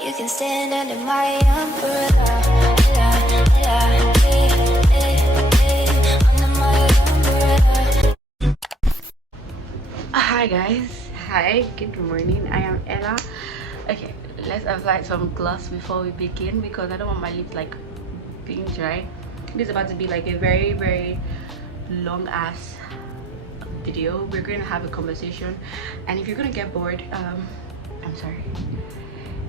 You can stand under my umbrella. Under my umbrella. Hi guys, hi, good morning. I am Ella. Okay, let's apply some gloss before we begin because I don't want my lips like being dry. This is about to be like a very long ass video. We're going to have a conversation, and if you're gonna get bored, I'm sorry,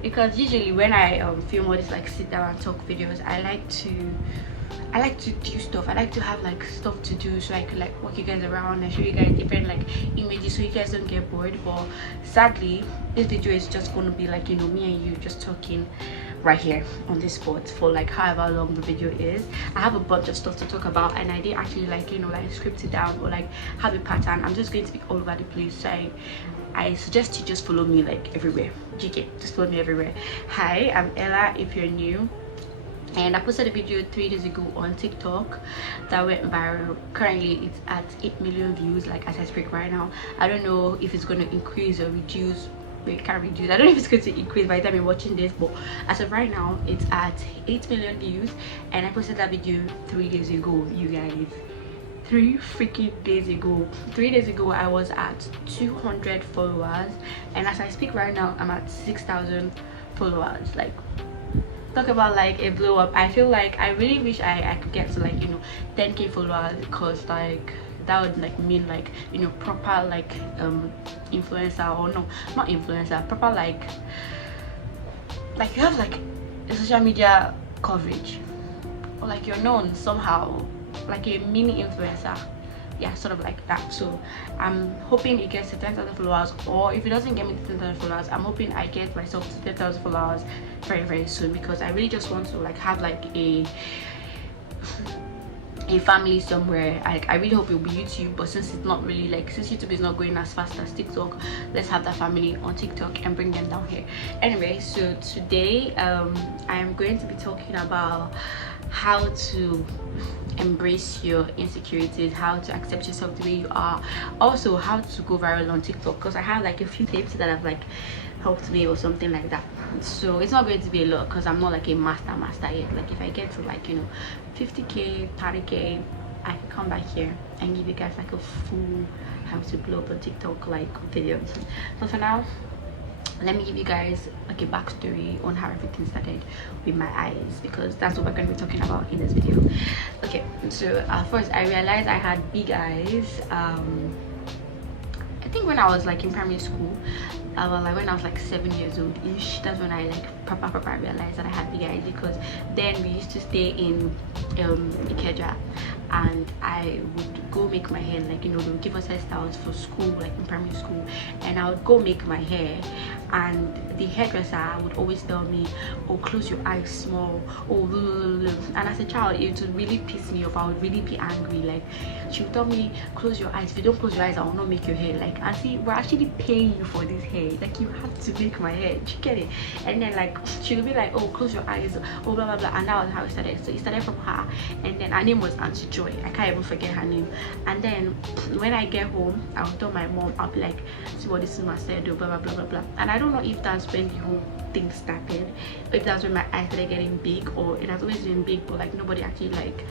because usually when I film all this like sit down and talk videos, I like to do stuff. I like to have like stuff to do so I could like walk you guys around and show you guys different like images so you guys don't get bored. But sadly, this video is just going to be like, you know, me and you just talking right here on this spot for like however long the video is. I have a bunch of stuff to talk about and I didn't actually like, you know, like script it down or like have a pattern. I'm just going to be all over the place, so I suggest you just follow me like everywhere. GK, just follow me everywhere. Hi, I'm Ella if you're new, and I posted a video 3 days ago on TikTok that went viral. Currently it's at 8 million views, like as I speak right now. I don't know if it's going to increase or reduce. Wait, can't reduce. I don't know if it's going to increase by the time you're watching this, but as of right now it's at 8 million views, and I posted that video 3 days ago, you guys. 3 freaking days ago. 3 days ago I was at 200 followers, and as I speak right now I'm at 6,000 followers. Like, talk about like a blow up. I feel like I really wish I could get to like, you know, 10k followers, because like that would like mean like, you know, proper like influencer, or no, not influencer, proper like you have like a social media coverage, or like you're known somehow, like a mini influencer. Yeah, sort of like that. So I'm hoping it gets to 10,000 followers, or if it doesn't get me to 10,000 followers, I'm hoping I get myself to 10,000 followers very soon, because I really just want to like have like a family somewhere. I really hope it will be YouTube, but since it's not really like, since YouTube is not going as fast as TikTok, let's have that family on TikTok and bring them down here. Anyway, so today I am going to be talking about how to embrace your insecurities, how to accept yourself the way you are, also how to go viral on TikTok, because I have like a few tips that have like helped me or something like that. So it's not going to be a lot because I'm not like a master yet. Like if I get to like, you know, 50k 30k, I can come back here and give you guys like a full how to blow up on TikTok like videos. So for now, let me give you guys like a backstory on how everything started with my eyes, because that's what we're going to be talking about in this video. Okay, so first I realized I had big eyes. I think when I was like in primary school, like when I was like 7 years old ish, that's when I like proper realized that I had big eyes, because then we used to stay in Ikeja, and I would go make my hair, like, you know, they would give us hairstyles for school, like in primary school, and I would go make my hair, and the hairdresser would always tell me, oh, close your eyes small, oh, blah, blah, blah. And as a child it would really piss me off. I would really be angry. Like, she would tell me, close your eyes, if you don't close your eyes I will not make your hair. Like, I see, we're actually paying you for this hair, like you have to make my hair. Do you get it? And then like she would be like, oh, close your eyes, oh, blah blah blah. And that was how it started. So it started from her, and then her name was Auntie Joy. I can't even forget her name. And then when I get home, I would tell my mom, I'll be like, see what this woman said, oh, blah blah blah. And I don't know if that's when the whole thing started, if that's when my eyes started getting big, or it has always been big but like nobody actually like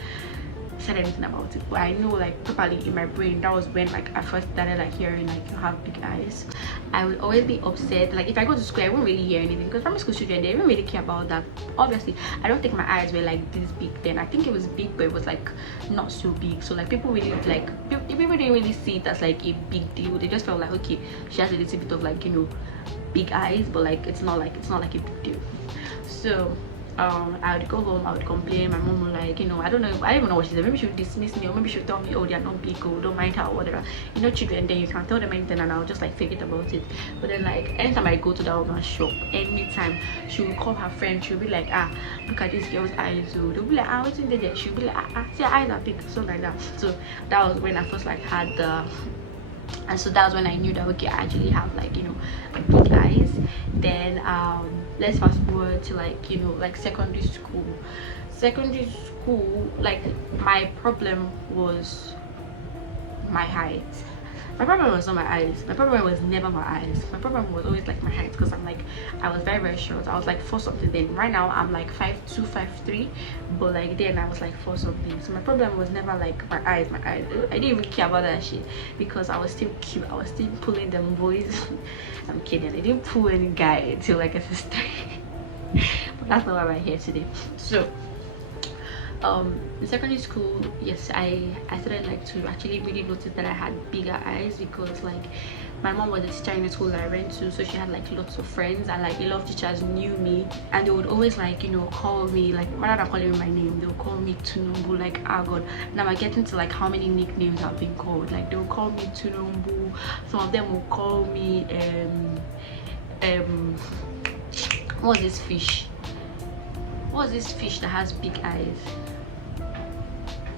said anything about it. But I know like properly in my brain that was when like I first started like hearing like you have big eyes. I would always be upset. Like if I go to school I won't really hear anything, because primary school children, they don't really care about that. Obviously I don't think my eyes were like this big then. I think it was big, but it was like not so big. So like people really like, people didn't really see it as like a big deal. They just felt like, okay, she has a little bit of like, you know, big eyes, but like it's not like a big deal. So I would go home, I would complain. My mom would like, you know, I don't even know what she said. Maybe she would dismiss me, or maybe she would tell me, oh, they are not big, or don't mind her, or whatever. You know, children, then you can tell them anything and I'll just like forget about it. But then like anytime I go to that woman's shop, anytime, she will call her friend, she'll be like, ah, look at this girl's eyes. So they'll be like, ah, what's in there? She'll be like, see her eyes are big, something like that. So that was when I first like had the, and so that was when I knew that, okay, I actually have like, you know, big eyes. Then let's fast forward to like, you know, like secondary school. Like my problem was my height. My problem was not my eyes. My problem was never my eyes. My problem was always like my height, because I'm like, I was very, very short. I was like 4 something then. Right now I'm like 5'2", 5'3", but like then I was like 4 something. So my problem was never like my eyes. I didn't even care about that shit, because I was still cute. I was still pulling them boys. I'm kidding. I didn't pull any guy till like a sister. But that's not why we're here today. So in secondary school, yes, I started like to actually really notice that I had bigger eyes, because like my mom was a teacher in the school that I went to, so she had like lots of friends, and like a lot of teachers knew me, and they would always like, you know, call me, like rather than calling me my name, they would call me Tunumbu. Like, ah god, now I'm getting to like how many nicknames I've been called. Like they will call me Tunumbu, some of them will call me what's this fish that has big eyes?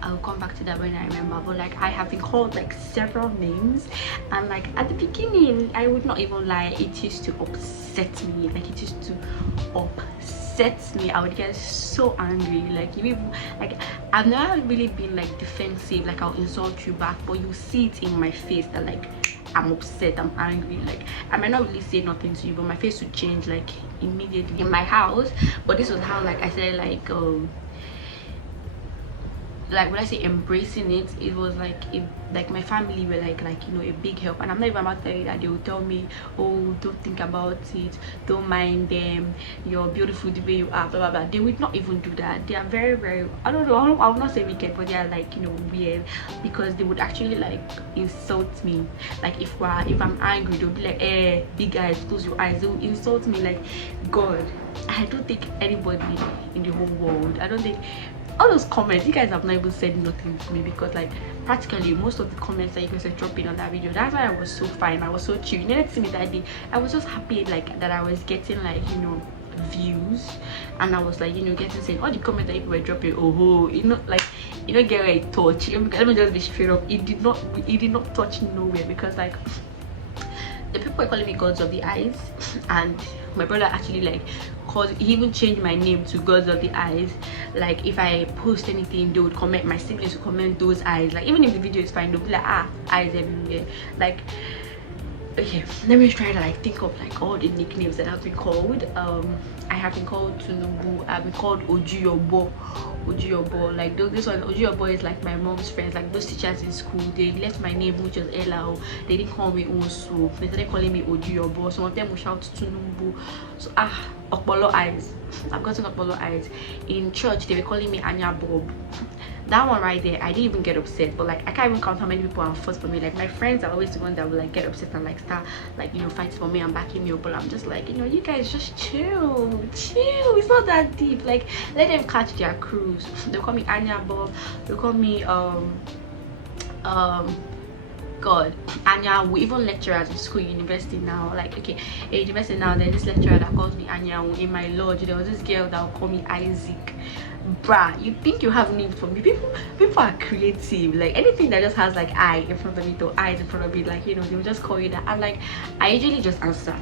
I'll come back to that when I remember. But like I have been called like several names, and like at the beginning, I would not even lie, it used to upset me. Like it used to upset me. I would get so angry. Like you even, like I've never really been like defensive, like I'll insult you back, but you see it in my face that like I'm upset, I'm angry. Like I might not really say nothing to you, but my face would change like immediately in my house. But this was how like I said like when I say embracing it, it was like like my family were like you know, a big help. And I'm not even about to tell you that they would tell me, oh, don't think about it, don't mind them, you're beautiful the way you are, blah blah blah. They would not even do that. They are very, very, I don't know, I will not say wicked, but they are like, you know, weird, because they would actually like insult me. Like if I'm angry, they'll be like, big eyes, close your eyes. They will insult me. Like god, I don't think anybody in the whole world, I don't think all those comments, you guys have not even said nothing to me, because like practically most of the comments that you guys are dropping on that video, that's why I was so fine, I was so chill. You didn't see me that day. I was just happy like that I was getting like, you know, views, and I was like, you know, getting saying all the comments that you were dropping, oh, you know, like, you know, get where it touch. Let me just be straight up, it did not touch nowhere, because like the people were calling me gods of the eyes, and my brother actually like he even changed my name to gods of the eyes. Like if I post anything, they would comment, my siblings would comment those eyes. Like even if the video is fine, they'll be like, ah, eyes everywhere. Like okay, let me try to like think of like all the nicknames that I've been called. I have been called Tunubu, I've been called Ojuyobo. Like this one, Ojuyobo is like my mom's friends, like those teachers in school. They left my name, which was Ella. They didn't call me Unsu, they started calling me Ojuyobo. Some of them will shout Tunubu. So Okpolo eyes, I've gotten Okpolo eyes. In church they were calling me Anya Bob. That one right there, I didn't even get upset, but like I can't even count how many people are first for me. Like my friends are always the ones that will like get upset and like start like, you know, fighting for me and backing me up, but I'm just like, you know, you guys just chill, it's not that deep. Like let them catch their cruise. They'll call me Anya Bob, they'll call me god, Anya. We even lecturers in school, university now, like okay, at university now there's this lecturer that calls me Anya. In my lodge there was this girl that would call me Isaac. Bruh, you think you have names for me? People are creative. Like anything that just has like I in front of it or eyes in front of it, like, you know, they will just call you that. I'm like, I usually just answer.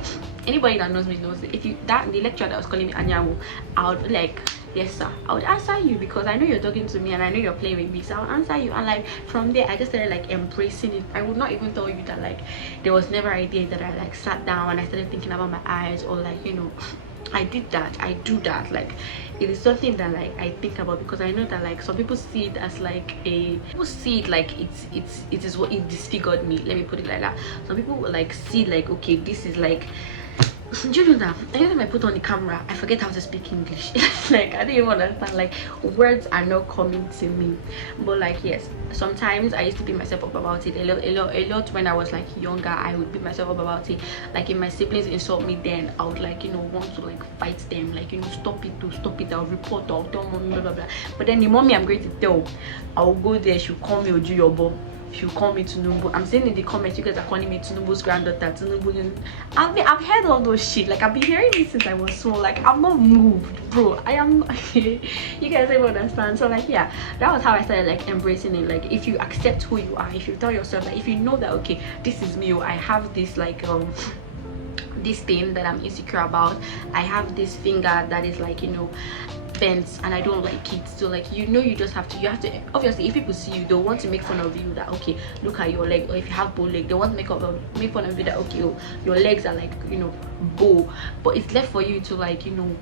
Anybody that knows me knows it. If you that the lecturer that was calling me Anyawo, I would like, yes sir, I would answer you, because I know you're talking to me and I know you're playing with me, so I'll answer you. And like from there I just started like embracing it. I would not even tell you that like there was never a day that I like sat down and I started thinking about my eyes, or like, you know, I did that, I do that. Like it is something that like I think about, because I know that like some people see it as like people see it like it is what it disfigured me, let me put it like that. Some people will like see like, okay, this is like, do you know that anytime I put on the camera I forget how to speak English. Like I don't even understand, like words are not coming to me. But like yes, sometimes I used to beat myself up about it a lot when I was like younger. I would beat myself up about it. Like if my siblings insult me, then I would like, you know, want to like fight them, like, you know, stop it, I'll report, I'll tell mommy, blah blah blah. But then the mommy I'm going to tell, I'll go there, she'll call me Ojuyobo, she'll call me Tunubu. I'm saying in the comments you guys are calling me Tunubu's granddaughter, Tunubu. I've heard all those shit. Like I've been hearing this since I was small. Like I'm not moved, bro. I am. You guys don't understand. So like yeah, that was how I started like embracing it. Like if you accept who you are, if you tell yourself that, if you know that okay, this is me, or I have this like this thing that I'm insecure about, I have this finger that is like, you know, expense and I don't like it. So like, you know, you have to obviously, if people see you, they'll want to make fun of you that, okay, look at your leg. Or if you have bow leg, they want to make fun of you that, okay, oh, your legs are like, you know, bow. But it's left for you to like, you know,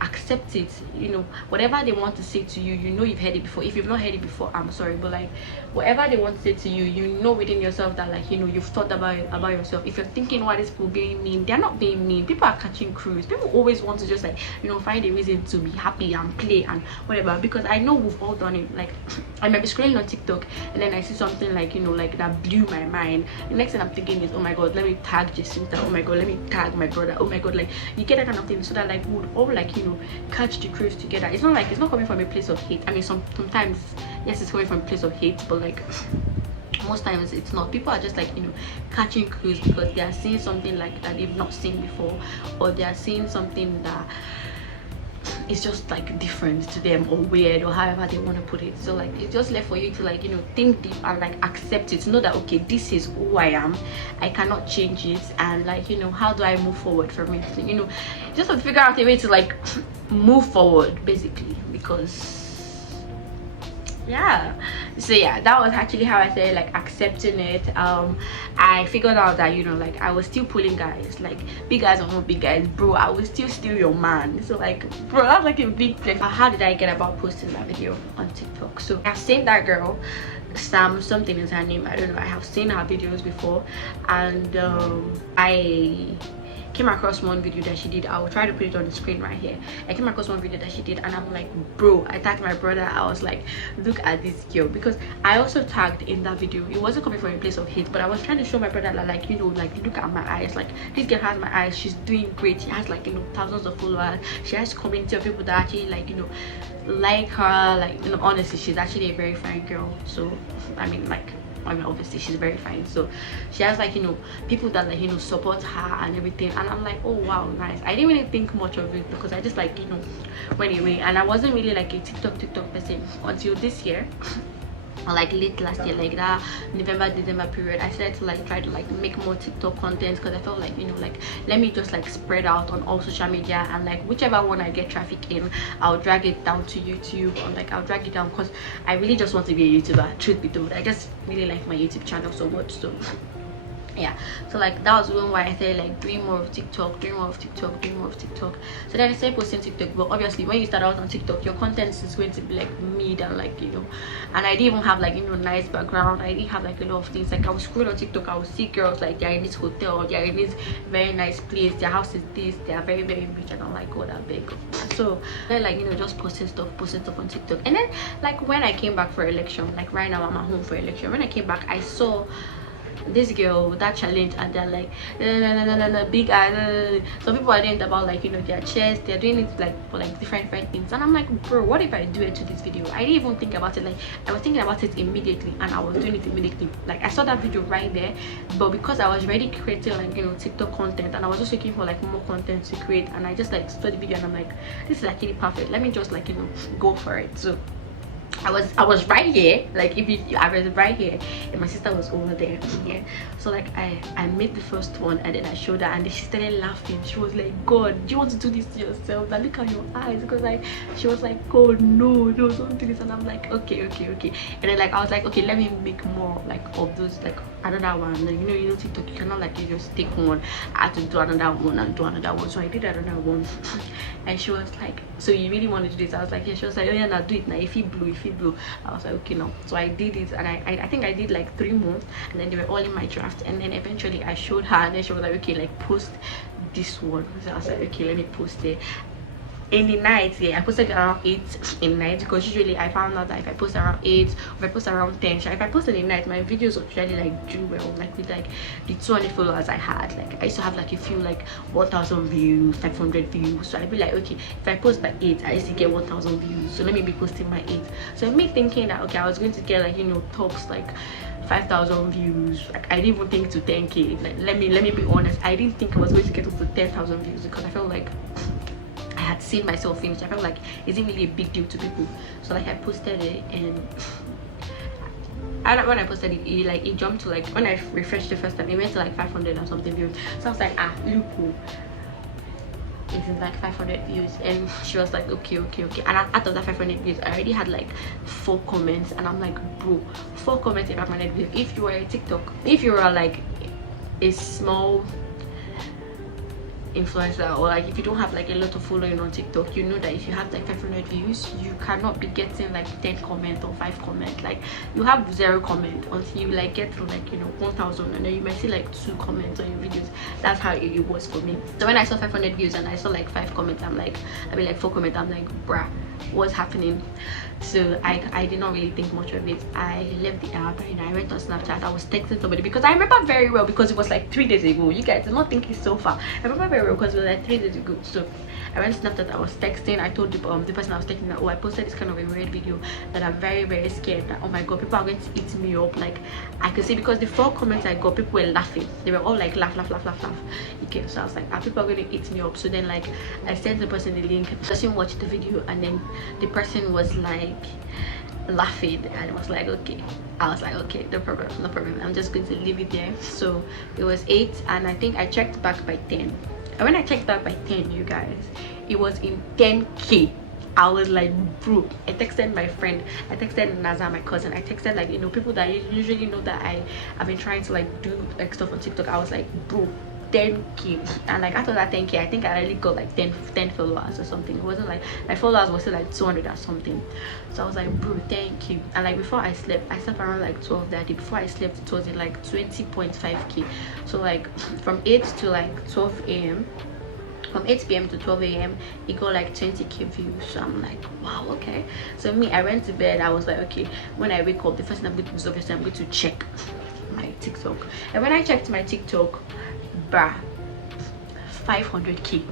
accept it. You know, whatever they want to say to you, you know, you've heard it before. If you've not heard it before, I'm sorry, but like, whatever they want to say to you, you know within yourself that like, you know, you've thought about it, about yourself. If you're thinking, why these people being mean, they're not being mean. People are catching cruise. People always want to just like, you know, find a reason to be happy and play and whatever, because I know we've all done it. Like, I might be scrolling on TikTok and then I see something like, you know, like that blew my mind. The next thing I'm thinking is, oh my god, let me tag Jacinta, oh my god, let me tag my brother, oh my god, like, you get that kind of thing, so that like we would all like, you know, catch the cruise together. It's not like, it's not coming from a place of hate. I mean, sometimes yes, it's coming from a place of hate, but like most times it's not. People are just like, you know, catching clues because they are seeing something like that they've not seen before, or they are seeing something that is just like different to them or weird, or however they want to put it. So like, it's just left for you to like, you know, think deep and like accept it, know that okay, this is who I am, I cannot change it, and like, you know, how do I move forward from it? So, you know, just have to figure out a way to like move forward basically, because yeah. So yeah, that was actually how I said like accepting it. I figured out that, you know, like I was still pulling guys, like big guys or not big guys, bro, I was still your man. So like, bro, that's like a big flex. How did I get about posting that video on TikTok? So I've seen that girl, Sam something is her name, I don't know, I have seen her videos before, and I came across one video that she did. I'll try to put it on the screen right here. I came across one video that she did and I'm like, bro, I tagged my brother. I was like, look at this girl, because I also tagged in that video. It wasn't coming from a place of hate, but I was trying to show my brother that like, you know, like, look at my eyes, like this girl has my eyes, she's doing great, she has like, you know, thousands of followers, she has a community of people that actually like, you know, like her, like, you know, honestly, she's actually a very fine girl. So I mean, like, I mean, obviously she's very fine, so she has like, you know, people that like, you know, support her and everything, and I'm like, oh wow, nice. I didn't really think much of it because I just like, you know, went away, and I wasn't really like a TikTok person until this year. Or like late last year, like that November-December period, I started to like try to like make more TikTok content, because I felt like, you know, like, let me just like spread out on all social media, and like whichever one I get traffic in, I'll drag it down to YouTube, or like I'll drag it down, because I really just want to be a YouTuber, truth be told. I just really like my YouTube channel so much. So yeah, so like that was one why I said like doing more of TikTok. So then I started posting TikTok, but obviously when you start out on TikTok, your content is going to be like mid and like, you know, and I didn't even have like, you know, nice background. I didn't have like a lot of things. Like I was scrolling on TikTok, I would see girls like they're in this hotel, they're in this very nice place, their house is this, they are very rich, and I'm like, oh, that big. So then like, you know, just posting stuff on TikTok. And then like when I came back for election, like right now I'm at home for election, when I came back I saw this girl with that challenge, and they're like, no, big eye. Some people are doing it about like, you know, their chest, they're doing it like for like different things, and I'm like, bro, what if I do it to this video? I didn't even think about it. Like I was thinking about it immediately, and I was doing it immediately. Like I saw that video right there, but because I was already creating like, you know, TikTok content, and I was just looking for like more content to create, and I just like saw the video and I'm like, this is actually perfect, let me just like, you know, go for it. So I was right here, like I was right here, and my sister was over there. Yeah, so like I made the first one, and then I showed her, and then she started laughing. She was like, God, do you want to do this to yourself? Like, look at your eyes. Because like she was like, God, no, don't do this. And I'm like, okay. And then like I was like, okay, let me make more like of those, like another one. Like, you know TikTok, you cannot like, you just take one. I had to do another one and do another one. So I did another one. And she was like, so you really want to do this? I was like, yeah. She was like, oh yeah, now do it now. If he blew. I was like, okay, no. So I did it, and I think I did like 3 more, and then they were all in my draft, and then eventually I showed her, and then she was like, okay, like post this one. So I was like, okay, let me post it. In the night, yeah, I posted around 8 in the night, because usually I found out that if I post around 8, if I post around 10, if I posted in the night, my videos usually like do well, like with like the 200 followers I had. Like I used to have like a few like 1,000 views, 500 views. So I'd be like, okay, if I post by 8, I used to get 1,000 views, so let me be posting by 8. So I made thinking that okay, I was going to get like, you know, tops like 5,000 views. Like I didn't even think to 10k. Like let me be honest, I didn't think I was going to get up to 10,000 views, because I felt like I had seen myself finish. I felt like it's not really a big deal to people. So like I posted it, and when I posted it, it jumped to like, when I refreshed the first time, it went to like 500 or something views. So I was like, ah, look, is in like 500 views, and she was like okay, and out of that 500 views I already had like 4 comments, and I'm like, bro, 4 comments in 500 views. If you were a TikTok, if you were like a small influencer, or like if you don't have like a lot of following on TikTok, you know that if you have like 500 views, you cannot be getting like 10 comment or 5 comment. Like you have 0 comment until you like get to like 1,000, and then you might see like 2 comments on your videos. That's how it was for me. So when I saw 500 views and I saw like 5 comments, I'm like, I mean like 4 comments, I'm like, bruh, what's happening? So I did not really think much of it. I left the app and I went on Snapchat. I was texting somebody, because I remember very well, because it was like 3 days ago. You guys do not think it's so far. I remember very well because it was like 3 days ago. So I went to Snapchat, I was texting. I told the person I was texting that, oh, I posted this kind of a weird video that I'm very, very scared that, oh my god, people are going to eat me up. Like I could see, because the 4 comments I got, people were laughing. They were all like laugh. Okay, so I was like, are people going to eat me up? So then like I sent the person the link. The person watched the video, and then the person was like laughing, and it was like, okay. I was like, okay, no problem, I'm just going to leave it there. So it was 8, and I think I checked back by 10, and when I checked back by 10, you guys, it was in 10K. I was like, bro. I texted my friend, I texted Naza, my cousin, I texted like people that usually know that I've been trying to like do like stuff on TikTok. I was like, bro, 10K. And like after that 10K, I think I really got like 10 followers or something. It wasn't like my followers was still like 200 or something. So I was like, bro, 10K. And like before I slept around like 12 that day. Before I slept, it was in like 20.5K. So like from 8 to like 12 a.m, from 8 p.m. to 12 a.m, it got like 20K views. So I'm like, wow, okay. So me, I went to bed. I was like, okay, when I wake up, the first thing I'm going to do is obviously I'm going to check my TikTok. And when I checked my TikTok, bruh, 500K.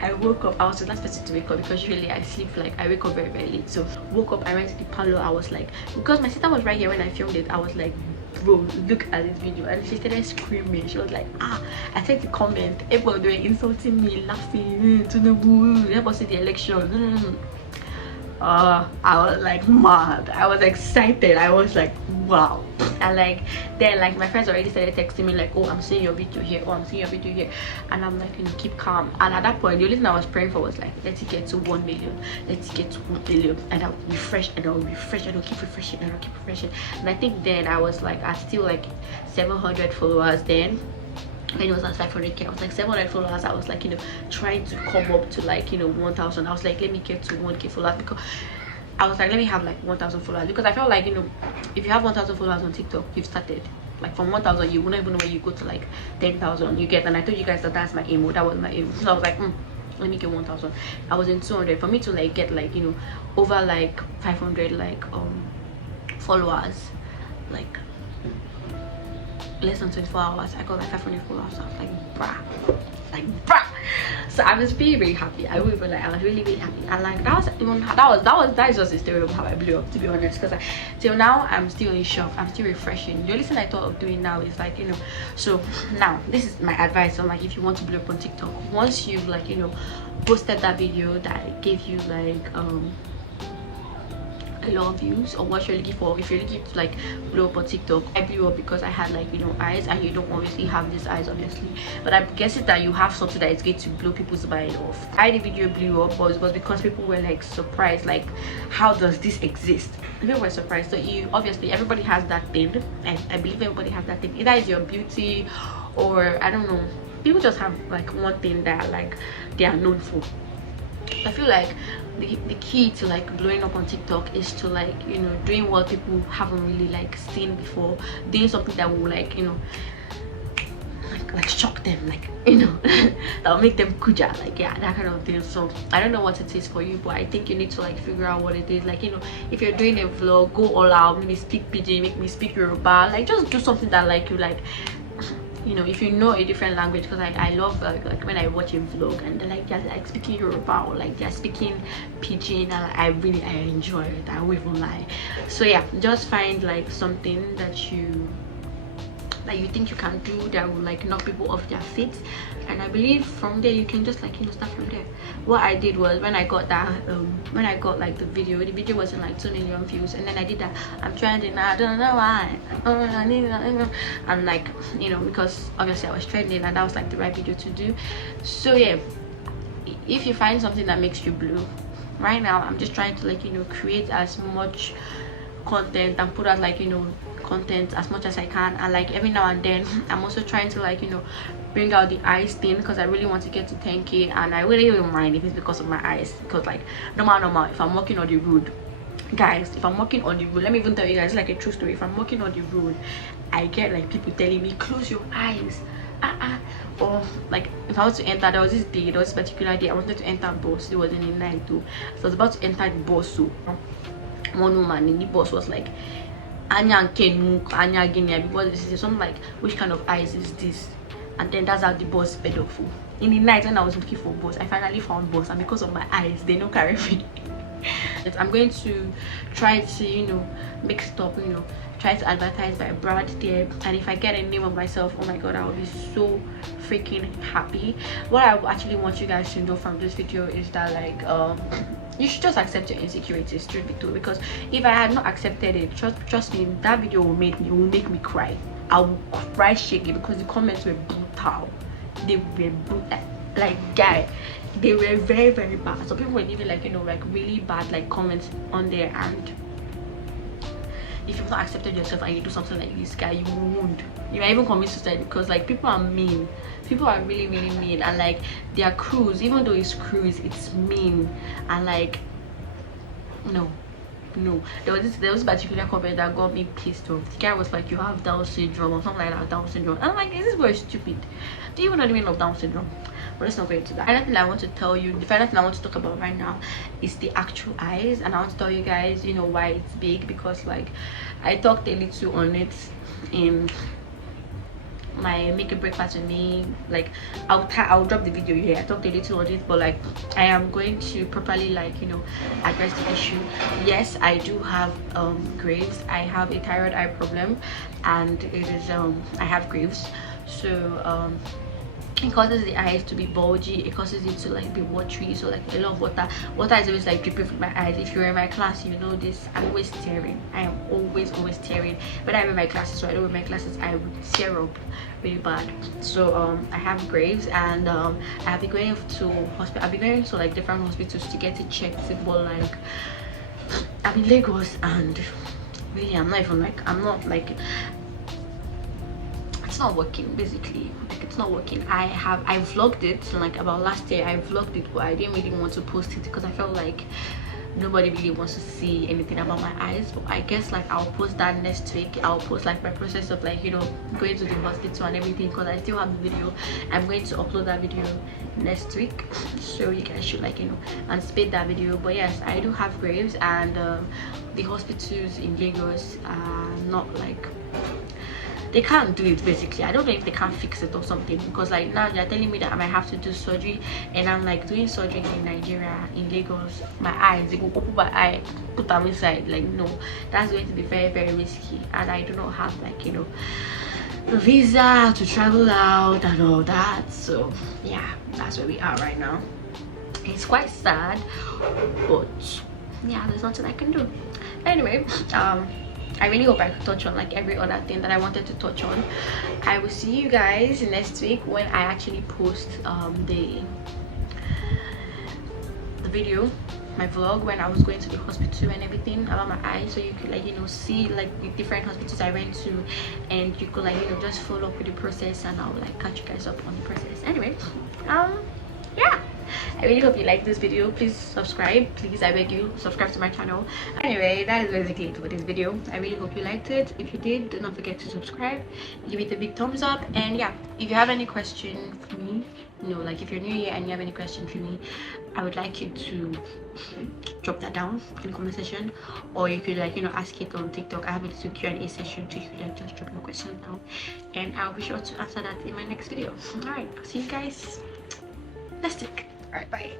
I woke up, I was the last person to wake up, because usually I sleep like I wake up very, very late. So woke up, I went to the parlor. I was like, because my sister was right here when I filmed it, I was like, bro, look at this video. And she started screaming. She was like, I said the comment, everybody were insulting me, laughing, to the boo, help us see the election. I was like mad. I was excited. I was like, wow. And like then like my friends already started texting me like, oh, I'm seeing your video here, oh, I'm seeing your video here. And I'm like, keep calm. And at that point, the only thing I was praying for was like, let's get to 1 million, let's get to 1 billion. And I'll refresh, and I'll refresh, and I'll keep refreshing, and I'll keep refreshing. And I think then I was like, I still like 700 followers then. When it was at 500K, I was like 700 followers. I was like, trying to come up to like 1,000. I was like, let me get to 1K followers, because I was like, let me have like 1,000 followers, because I felt like if you have 1,000 followers on TikTok, you've started. Like from 1,000, you wouldn't even know where you go to like 10,000. You get, and I told you guys that that's my aim. That was my aim. So I was like, let me get 1,000. I was in 200. For me to like get like over like 500 like followers, like less than 24 hours, I got like 500 followers. So I was like, bruh. So I was really, really happy. I was really, really happy. And like that is just the story of how I blew up, to be honest. Because till now I'm still in shock. I'm still refreshing. The only thing I thought of doing now is like so now this is my advice on like, if you want to blow up on TikTok, once you've like posted that video that gave you like a lot of views, or what you're looking for, if you're looking to like blow up on TikTok. I blew up because I had like eyes, and you don't obviously have these eyes obviously, but I'm guessing that you have something that is going to blow people's mind off. The video blew up was because people were like surprised, like, how does this exist? People were surprised. So obviously everybody has that thing, and I believe everybody has that thing. Either it's your beauty, or I don't know, people just have like one thing that like they are known for. I feel like the key to like blowing up on TikTok is to like doing what people haven't really like seen before, doing something that will like like shock them, like that will make them kuja, like, yeah, that kind of thing. So I don't know what it is for you, but I think you need to like figure out what it is. Like if you're doing a vlog, go all out, maybe speak PJ, make me speak Yoruba, like just do something that like you like. If you know a different language, because I love like when I watch a vlog and they're like speaking Yoruba, or like they're speaking Pidgin, and I enjoy it. I won't even lie. So yeah, just find like something that that you think you can do that will like knock people off their feet. And I believe from there you can just like, you know, start from there. What I did was, when I got that when I got like the video wasn't like 2 million views, and then I did that I'm trending, I don't know why, I'm like, you know, because obviously I was trending and that was like the right video to do. So yeah, if you find something that makes you blue, right now I'm just trying to like, you know, create as much content and put out like, you know, content as much as I can. And like every now and then I'm also trying to like, you know, bring out the eyes thing, because I really want to get to 10k, and I really don't mind if it's because of my eyes, because like normal if I'm walking on the road, guys, if I'm walking on the road, let me even tell you guys like a true story. If I'm walking on the road, I get like people telling me close your eyes, or like if I was to enter, there was this particular day I wanted to enter bus. It was in the night too, so I was about to enter the bus. So one woman in the bus was like, Anya Kenu, Anya Guinea, because this is something like, which kind of eyes is this? And then that's how the bus sped off. In the night when I was looking for bus, I finally found bus, and because of my eyes, they don't carry me. I'm going to try to, you know, mix it up, you know, try to advertise by a brand there, and if I get a name of myself, oh my god, I'll be so freaking happy. What I actually want you guys to know from this video is that like you should just accept your insecurities, truth be told, because if I had not accepted it, trust me, that video will make me cry. I will cry shaking, because the comments were brutal. They were brutal, like guy, they were very very bad. So people were leaving like, you know, like really bad like comments on there. And if you've not accepted yourself and you do something like this, guy, you won't. You might even commit suicide, because like people are mean. People are really really mean, and like their cruise, even though it's cruise, it's mean. And like no, there was this particular comment that got me pissed off. The guy was like, you have Down syndrome or something like that, Down syndrome. And I'm like, is this boy stupid? Do you even know the meaning of Down syndrome? But let's not go into that. The final thing I want to tell you, the final thing I want to talk about right now is the actual eyes. And I want to tell you guys, you know, why it's big, because like I talked a little on it in my make a breakfast with me. Like I'll drop the video here. I talked a little on it, but like I am going to properly like, you know, address the issue. Yes, I do have graves. I have a thyroid eye problem, and it is I have graves. So it causes the eyes to be bulgy, it causes it to like be watery, so like a lot of water is always like dripping from my eyes. If you're in my class, you know this. I'm always tearing. I am always tearing. When I'm in my classes, so I don't wear my glasses, I would tear up really bad. So I have graves, and I have been going to hospital. I've been going to like different hospitals to get it checked, but like I'm in Lagos, and really I'm not like it's not working. Basically, like it's not working. I vlogged it, so like about last year I vlogged it, but I didn't really want to post it because I felt like nobody really wants to see anything about my eyes. But I guess like I'll post that next week. I'll post like my process of like, you know, going to the hospital and everything, because I still have the video. I'm going to upload that video next week, so you guys should like, you know, anticipate that video. But yes, I do have graves, and the hospitals in Lagos are not like, they can't do it. Basically, I don't know if they can't fix it or something, because like now they're telling me that I might have to do surgery, and I'm like doing surgery in Nigeria, in Lagos. My eyes, they go open my eye, put them inside. Like no, that's going to be very very risky, and I do not have like, you know, a visa to travel out and all that. So yeah, that's where we are right now. It's quite sad, but yeah, there's nothing I can do. Anyway, I really hope I could touch on like every other thing that I wanted to touch on. I will see you guys next week when I actually post the video, my vlog, when I was going to the hospital and everything about my eyes, so you could like, you know, see like the different hospitals I went to, and you could like, you know, just follow up with the process, and I'll like catch you guys up on the process. Anyway, yeah, I really hope you like this video. Please subscribe, please, I beg you, subscribe to my channel. Anyway, that is basically it for this video. I really hope you liked it. If you did, do not forget to subscribe, give it a big thumbs up. And yeah, if you have any question for me, you know, like if you're new here and you have any question for me, I would like you to drop that down in the comment section, or you could like, you know, ask it on TikTok. I have a little Q&A session, so you could like just drop your question down, and I'll be sure to answer that in my next video. All right, I'll see you guys next week. All right, bye.